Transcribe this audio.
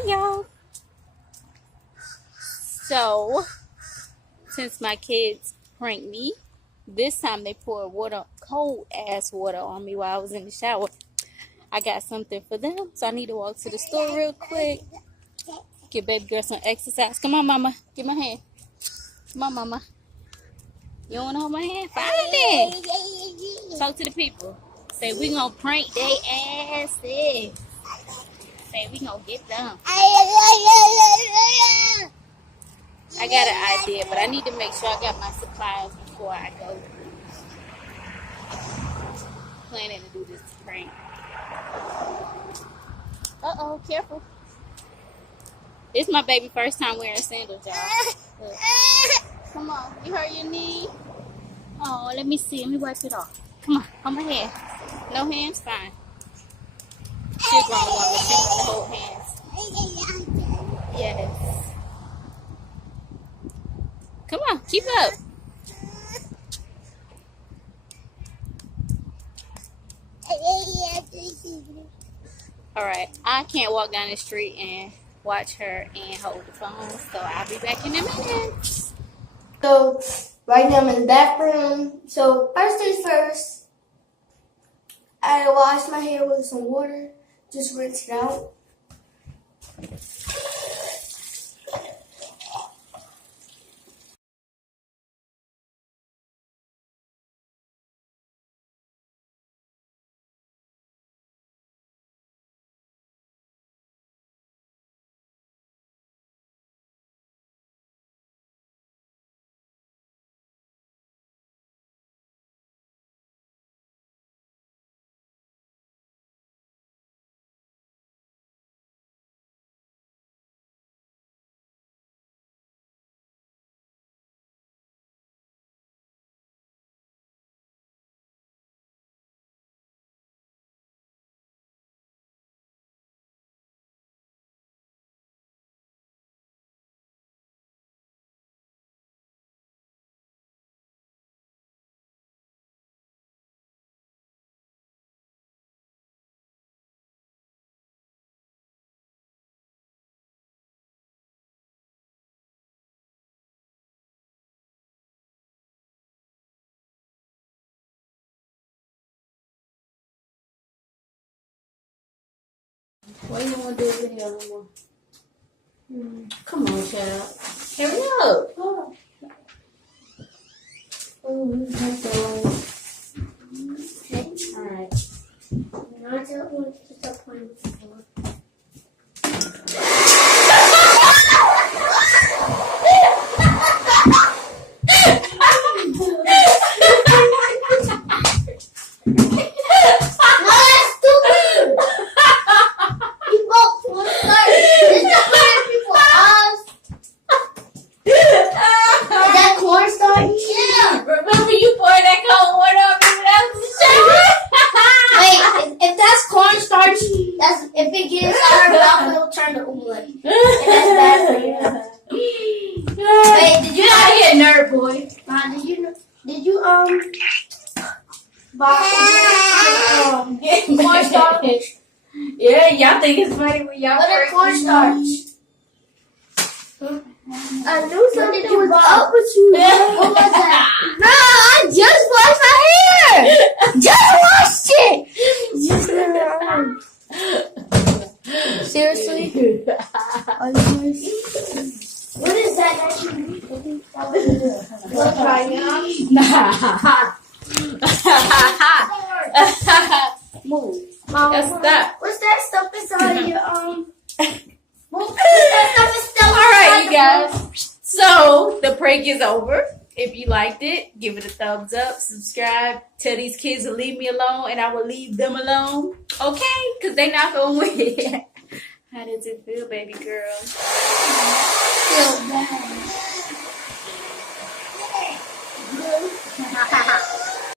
Hey y'all. So, since my kids pranked me, this time they poured cold ass water on me while I was in the shower. I got something for them, so I need to walk to the store real quick. Give baby girl some exercise. Come on, mama. Give my hand. Come on, mama. You don't want to hold my hand? Fine then. Talk to the people. Say we gonna prank they asses. Say we gonna get them. I got an idea, but I need to make sure I got my supplies before I go. Planning to do this prank. Uh-oh, careful. This is my baby first time wearing sandals, y'all. Look. Come on, you hurt your knee? Oh, let me see. Let me wipe it off. Come on, hold my hand. No hands? Fine. She's a grown woman. She wants to hold hands. Yes. Come on, keep up. Alright, I can't walk down the street and watch her and hold the phone, so I'll be back in a minute. So, right now I'm in the bathroom. So, first things first, I wash my hair with some water. Just rinse it out. Why you don't want to do a video no more? Come on, child. Hurry up. Oh, that's all. Okay. Alright. Now I don't want to stop playing before. If it gets out of our mouth, it'll turn to omelet. And that's bad for you. Wait, did you not get nerd boy? Did you buy cornstarch? Yeah, y'all think it's funny when y'all What is cornstarch? I knew something was up with you. What was that? No, I just washed my hair. Just washed it. Seriously? Are you serious? What is that you Let's try Move. That's that. What's that stuff inside of your What's that stuff inside? Alright, you guys. So the prank is over. If you liked it, give it a thumbs up, subscribe, tell these kids to leave me alone, and I will leave them alone. Okay? Because they not going to win. How does it feel, baby girl? Feel bad.